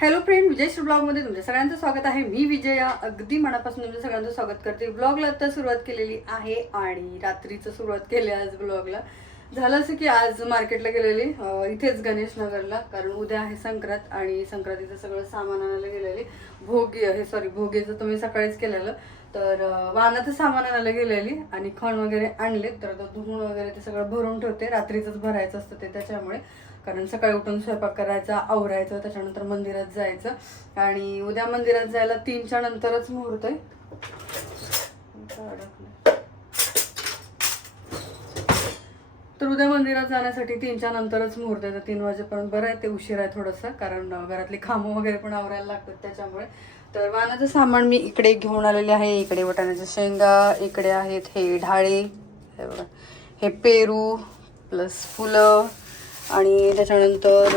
Hello friend विजय ब्लॉगमध्ये तुमच्या सगळ्यांचं स्वागत आहे. मी विजया अगदी मनापासून तुमच्या सगळ्यांचं स्वागत करते. ब्लॉगला आता सुरुवात केलेली आहे आणि रात्रीचं सुरुवात केली आज ब्लॉगला. झालं असं की आज मार्केटला गेलेली इथेच गणेश नगरला कारण उद्या आहे संक्रांत आणि संक्रांतीचं सगळं सामान आणायला गेलेली. भोगी हे सॉरी भोगीचं तुम्ही सकाळीच केलेलं. तर वानाचं वाहनाचं सामान आणायला गेलेली आणि खण वगैरे आणले तर तो धुवून वगैरे ते सगळं भरून ठेवते. रात्रीचंच भरायचं असतं ते त्याच्यामुळे. कारण सकाळी उठून स्वयंपाक करायचा आवरायचं त्याच्यानंतर मंदिरात जायचं. आणि उद्या मंदिरात जायला तीनच्या नंतरच मुहूर्त आहे. तर उद्या मंदिरात जाण्यासाठी तीनच्या नंतरच मुहूर्त आहे. तर तीन वाजेपर्यंत बरं आहे ते उशीर आहे थोडंसं कारण घरातली कामं वगैरे पण आवरायला लागतात त्याच्यामुळे. तर वाहनाचं सामान मी इकडे घेऊन आलेले आहे. इकडे वटाण्याच्या शेंगा इकडे आहेत हे ढाळे हे पेरू प्लस फुलं आणि त्याच्यानंतर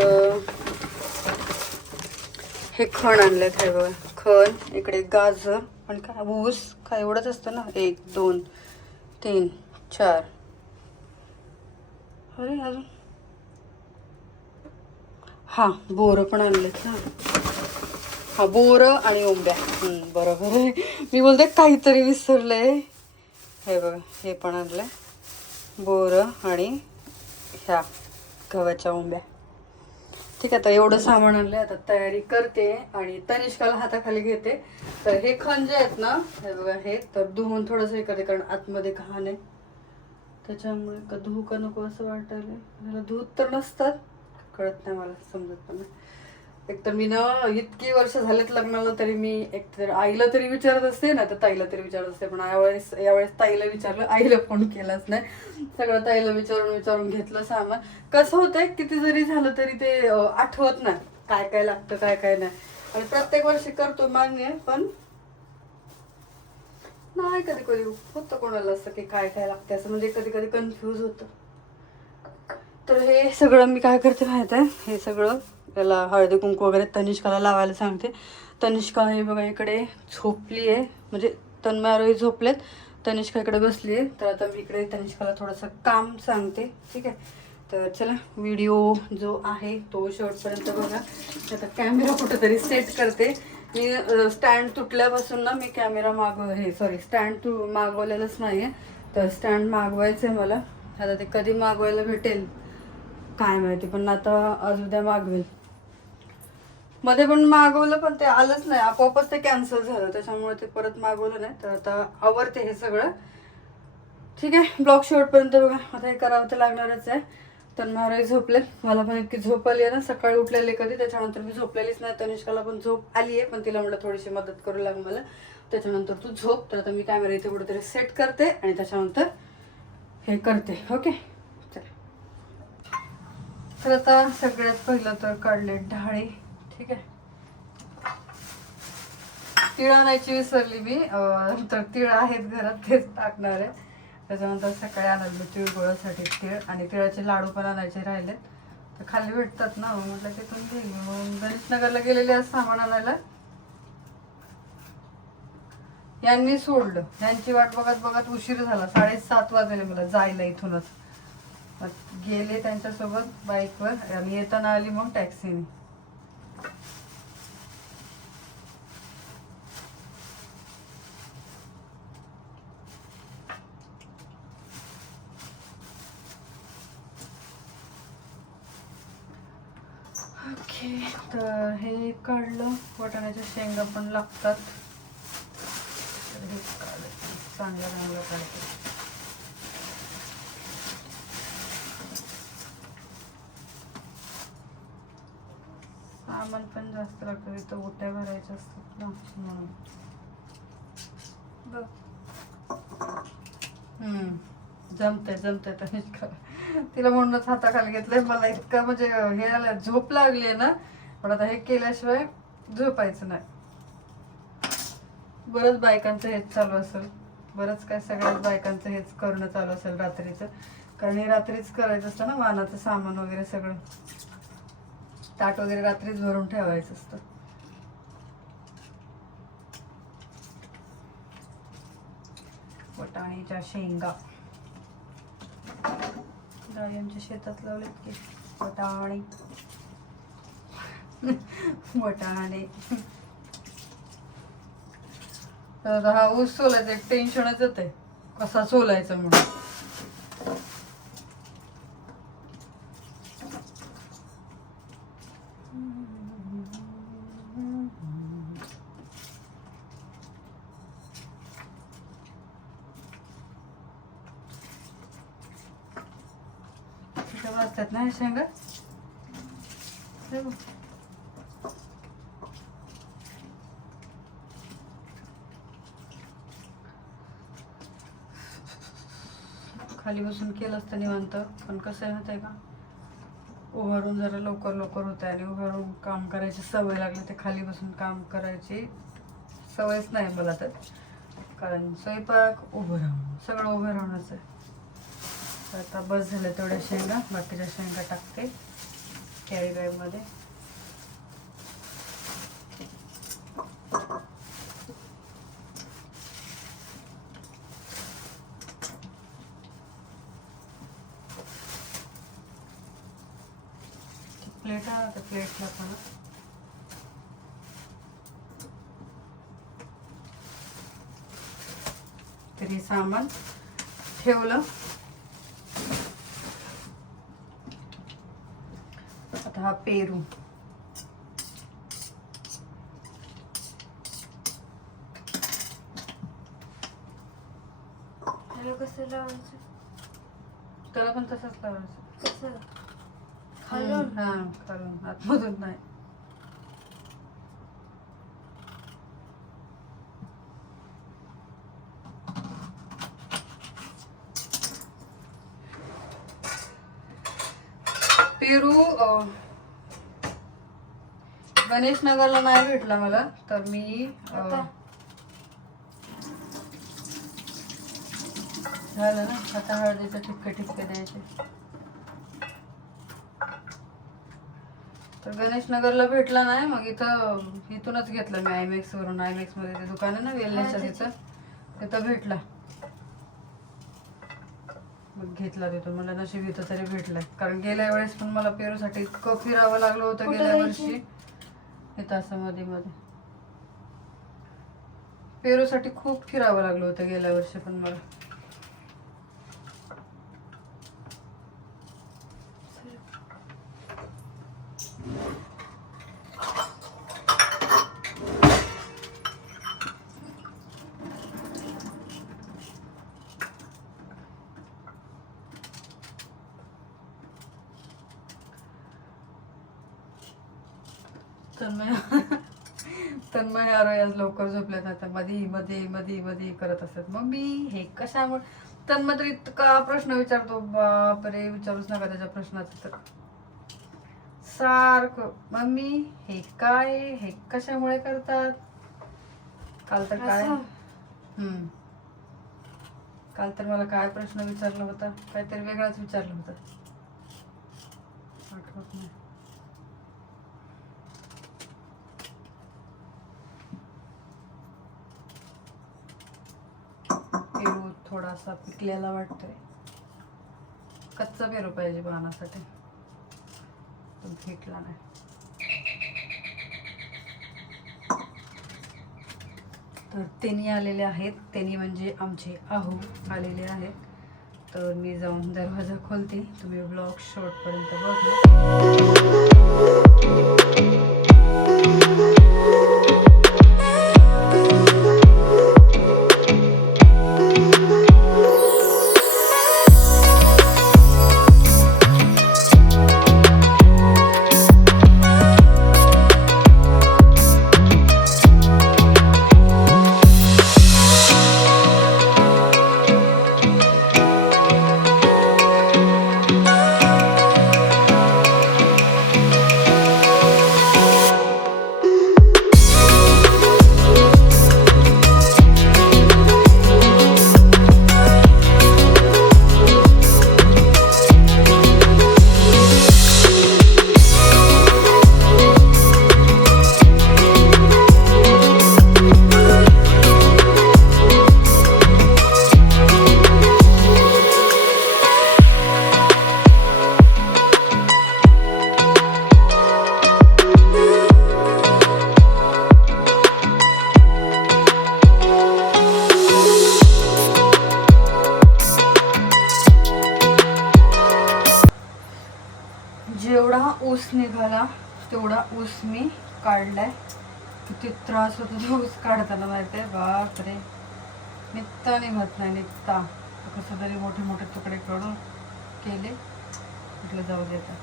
हे खण आणलं हे बघा. खण इकडे गाजर आणि काय ऊस काय एवढंच असतं ना? एक दोन तीन चार. अरे अजून. हां बोरं पण आणलेत ना. हां बोरं आणि ओंब्या. बरोबर आहे. मी बोलते काहीतरी विसरलं आहे हे बघा हे पण आणलं आहे बोरं आणि ह्या. गव्हाच्या ओंब्या. ठीक आहे तर एवढं सामान आणलं आता तयारी करते आणि तनिष्काला हाताखाली घेते. तर हे खण जे आहेत ना हे बघा हे तर धुवून थोडंसं हे करते कारण आतमध्ये घाण आहे. त्याच्यामुळे का धुवू का नको असं वाटायला धूत तर नसतात कळत नाही मला समजत पण नाही. एक तर मी ना इतकी वर्ष झालेत लग्नाला तरी मी एक तर आईला तरी विचारत असते ना तर ताईला तरी विचारत असते. पण यावेळेस यावेळेस ताईला विचारलं आईला फोन केलाच नाही. सगळं ताईला विचारून विचारून घेतलं सामान. कसं होतंय किती जरी झालं तरी ते आठवत नाही. काय काय लागतं काय काय नाही. आणि प्रत्येक वर्षी करतो मान्य पण नाही कधी कधी होतं कोणाला असं की काय काय लागतं असं. म्हणजे कधी कधी कन्फ्यूज होतं. तर हे सगळं मी काय करते माहीत आहे हे सगळं त्याला हळदी कुंकू वगैरे तनिष्काला लावायला सांगते. तनिष्का हे बघा इकडे झोपली आहे. म्हणजे तन्मयारोही झोपलेत. तनिष्का इकडे बसली आहे. तर आता मी इकडे तनिष्काला थोडंसं काम सांगते. ठीक आहे? तर चला व्हिडिओ जो आहे तो शेवटपर्यंत बघा. आता कॅमेरा कुठंतरी सेट करते. मी स्टँड तुटल्यापासून ना मी कॅमेरा मागव हे सॉरी स्टँड तू मागवलेलंच नाही आहे तर स्टँड मागवायचं आहे मला. आता ते कधी मागवायला भेटेल? काय माहिती पण आता आज उद्या मागवेल. मध्ये पण मागवलं पण ते आलंच नाही. आपोआपच ते कॅन्सल झालं. त्याच्यामुळे ते परत मागवलं नाही. तर आता आवडते हे सगळं. ठीक आहे. ब्लॉक शेवटपर्यंत बघा. आता हे करावं तर लागणारच आहे. तर महाराज झोपले. मला पण इतकी झोप आली आहे ना. सकाळी उठलेले कधी. त्याच्यानंतर मी झोपलेलीच नाही. तनिष्काला पण झोप आली आहे पण तिला म्हटलं थोडीशी मदत करू लाग मला. त्याच्यानंतर तू झोप. तर आता मी कॅमेरा इथे कुठेतरी सेट करते आणि त्याच्यानंतर हे करते. ओके चला. तर आता सगळ्यात पहिलं तर काढले ढाळे. ठीक आहे. तिळ आणायची विसरली मी. तर तिळ आहेत घरात तेच टाकणार आहे. त्याच्यानंतर सकाळी आणायला तिळगुळासाठी तिळ आणि तिळाचे लाडू पण आणायचे राहिले तर खाली भेटतात ना म्हटलं तिथून घेईल मग गणेशनगरला गेलेले आज सामान आणायला. यांनी सोडलं. यांची वाट बघत बघत उशीर झाला. साडेसात वाजले मला जायला इथूनच. मग गेले त्यांच्यासोबत बाईकवर. आणि येताना आली मग टॅक्सीने ओके तर हे काढलं वाटाण्याच्या शेंगा पण लागतात. तर हे काढायचं चांगलं चांगलं काढते. सामान पण जास्त लागतं इथं ओट्या भरायच्या असतात ना म्हणून. बघ. जमतंय जमतंय तर तिला म्हणूनच हाताखाली घेतलंय मला इतकं म्हणजे हे आलं झोप लागली आहे ना. पण आता हे केल्याशिवाय झोपायचं नाही. बरंच बायकांचं हेच चालू असेल. बरंच काय सगळ्याच बायकांचं हेच करणं चालू असेल रात्रीचं. कारण हे रात्रीच करायचं असतं ना वाहनाचं सामान वगैरे सगळं. ताट वगैरे रात्रीच भरून ठेवायचं असतं. वटाणीच्या शेंगा. डाळी आमच्या शेतात लावलेत की वटाणी. वटाणे तर हा ऊस सोलायचं एक टेन्शनच आहे. कसा सोलायचा म्हणून तिथं वाजतात ना ह्या शेंगा हे बघ. खाली बसून केलं असतं निवांत. पण कसं आहे माहिती आहे का? उभारून जरा लवकर लवकर होत आहे आणि उभारून काम करायची सवय लागली ते खाली बसून काम करायची सवयच नाही मला तर. कारण स्वयंपाक उभं राहून सगळं उभं राहूनच आहे. तर आता बस झालं तेवढ्या शेंगा बाकीच्या शेंगा टाकते. कॅरी बॅगमध्ये प्लेटला पण. तरी सामान ठेवलं. आता हा पेरू. त्याला कसं लावायचं? त्याला पण तसंच लावायचं. खालून हा खालून आतमधून नाही पेरू गणेश नगरला नाही भेटला मला तर मी? झालं ना आता हळदीचे ठिपके ठिपके द्यायचे. तर गणेश नगरला भेटला नाही मग इथं इथूनच घेतलं मी आयमॅक्स वरून. आयमॅक्समध्ये ते दुकान आहे ना वेलनेसच्या तिथं तिथं भेटला. मग घेतला तिथून मला नशीब इथं तरी भेटलाय कारण गेल्या वेळेस पण मला पेरूसाठी इतकं फिरावं लागलं होतं गेल्या? वर्षी. इथं असं मध्ये मध्ये पेरूसाठी खूप फिरावं लागलं होतं गेल्या वर्षी पण मला तन्मय तन्मय अरे आज लवकर झोपल्यात आता मधी मध्ये मधी मध्ये करत असतात. मम्मी हे कशामुळे? तर इतका प्रश्न विचारतो बापरे विचारूच नका त्याच्या प्रश्नाचं तर. सारखं. मम्मी हे काय? हे कशामुळे करतात? काल तर काय? हम्म. काल तर मला काय प्रश्न विचारला होता? काहीतरी वेगळाच विचारलं होतं. आठवत नाही पेरू थोडासा पिकलेला वाटतोय. कच्चा पेरू पाहिजे बाणासाठी. पण फेकला नाही. तर त्यांनी आलेले आहेत. त्यांनी म्हणजे आमचे आहो आलेले आहेत. तर मी जाऊन दरवाजा खोलते. तुम्ही ब्लॉग शॉर्टपर्यंत बघा. तेवढा ऊस मी काढलाय. किती त्रास होतो तो ऊस काढताना माहिती आहे बापरे. निघता निघत नाही निघता कसं तरी मोठे मोठे तुकडे करून केले. म्हटलं जाऊ देता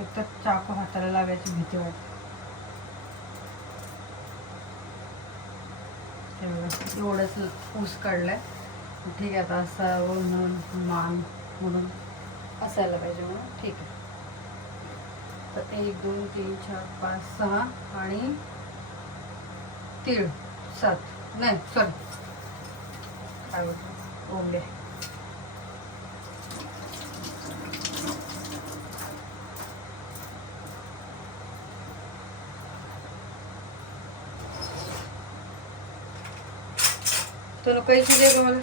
एक तर चाकू हाताला लागायची भीती वाटते. एवढंच ऊस काढलाय. ठीक आहे आता असा म्हणून मान म्हणून असायला पाहिजे म्हणून. ठीक आहे. तर एक दोन तीन चार पाच सहा आणि तीळ सात. नाही सॉरी काय बोलतो ओंबे. तुला पैसे दे मला.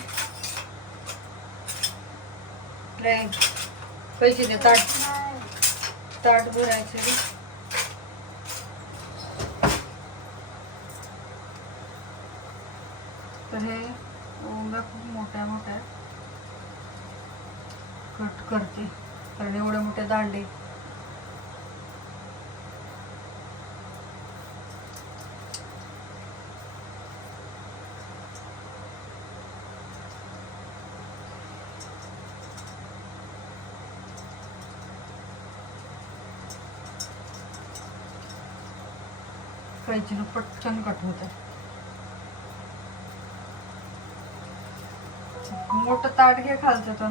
नाही पैसे दे ताट ताट भरायचं तर हे ओंगा खूप मोठ्या मोठ्या कट करते. कारण एवढे मोठे दांडे कैचीनं पटकन कट होतं मोठं ताट घे खालचं तर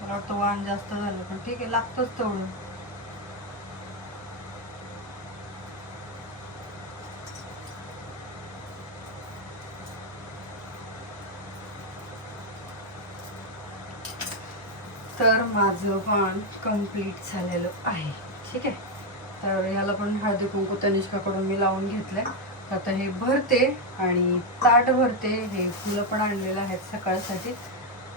मला वाटतं वाण जास्त झालं पण ठीक आहे लागतंच तेवढं. तर माझं वाण कंप्लीट झालेलं आहे. ठीक आहे? तर ह्याला पण हळदी कुंकू तनिष्काकडून मी लावून घेतलं तर आता हे भरते आणि ताट भरते. हे फुलं पण आणलेलं आहेत सकाळसाठी.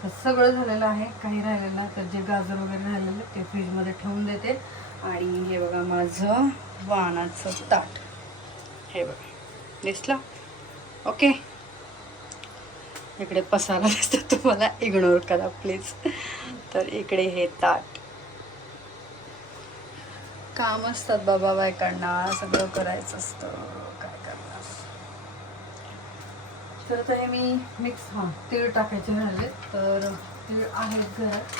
तर सगळं झालेलं आहे. काही राहिलेलं तर जे गाजर वगैरे राहिलेलं ते फ्रीजमध्ये ठेवून देते. आणि हे बघा माझं वाणाचं ताट. हे बघा. दिसलं? ओके. इकडे पसारा दिसतं. तुम्हाला इग्नोर करा प्लीज. तर इकडे हे ताट. काम असतात बाबा बायकांना सगळं करायचं असतं काय करणार? तर आता हे मी मिक्स हां तीळ टाकायचे राहिले. तर तीळ आहेत घरात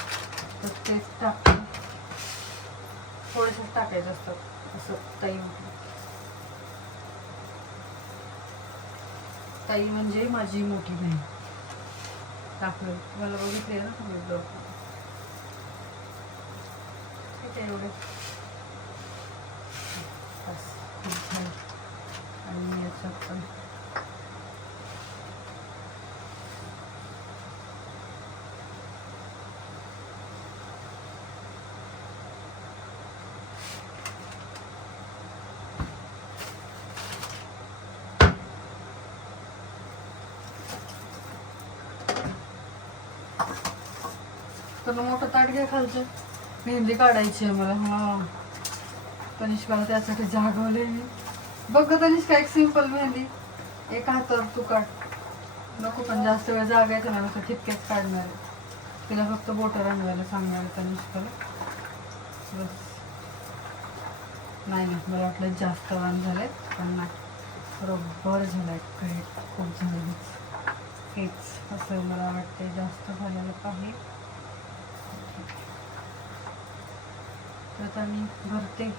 तर तेच टाकून थोडेसे टाकायचं असतं असं ताई ताई म्हणजे माझी मोठी बहीण. टाकलं मला बघितले ना तुम्ही ब्लॉग ठीक आहे एवढे. बस खूप झालं आणि याच्यात पण. तर मोठं ताट घ्या खालचं. मेहंदी काढायची आहे मला. हा. तनिष्काला त्यासाठी जागवले मी बघ गं तनिष्का एक सिंपल मेहंदी. एक हातावर तू काढ नको पण जास्त वेळ जागायचं ना नुसतं ठिपकेच काढणार. आहे. तिला फक्त बोटं रंगवायला सांगणार आहे तनिष्काला. बस. नाही ना मला वाटलं जास्त वाण झाले पण नाही. बरोबर झालंय काही खूप झालं हेच असं मला वाटते जास्त झालेलं पाहिजे तर आता मी भरते.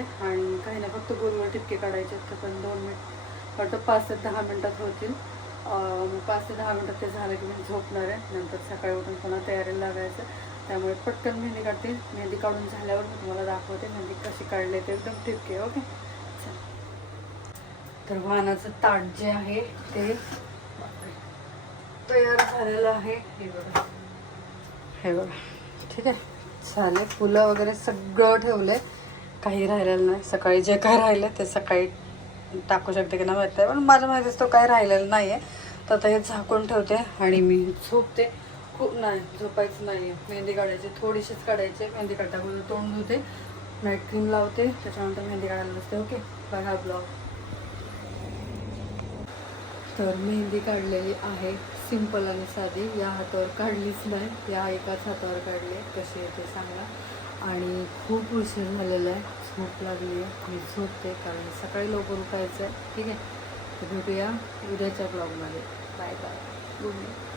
आणि काही नाही फक्त गोल गोल टिपके काढायचे आहेत तर पण दोन मिनिट वाटतं पाच ते दहा मिनटात होतील. पाच ते दहा मिनटात ते झालं की मी झोपणार आहे. नंतर सकाळी उठून पुन्हा तयारीला लागायचं. त्यामुळे पटकन मेहंदी काढते. मेहंदी काढून झाल्यावर मी तुम्हाला दाखवते मेहंदी कशी काढली ते एकदम ठिपके ओके? तर वाहनाचं ताट जे आहे ते तयार झालेलं आहे. हे बघा. हे बघा. ठीक आहे? झाले फुलं वगैरे सगळं ठेवले काही राहिलेलं नाही. सकाळी जे काय राहिलं ते सकाळी टाकू शकते की नाही माहिती आहे. पण माझ्या माहितीच तो काही राहिलेला नाही आहे तर आता हे झाकून ठेवते आणि मी झोपते. खूप नाही झोपायचं नाही आहे मेहंदी काढायची थोडीशीच काढायची. मेहंदी काढता तोंड धुते नाईट क्रीम लावते. त्याच्यानंतर मेहंदी काढायला बसते. ओके बाय हा ब्लॉग तर मेहंदी काढलेली आहे. सिंपल आणि साधी. या हातावर काढलीच नाही. या एकाच हातावर काढली आहे. कशी आहे ते सांगा. आणि खूप उशीर झालेला आहे. झोप लागली आहे. मी झोपते कारण सकाळी लवकर उठायचं आहे. ठीक आहे? तर भेटूया उद्याच्या ब्लॉगमध्ये बाय बाय गुड नाईट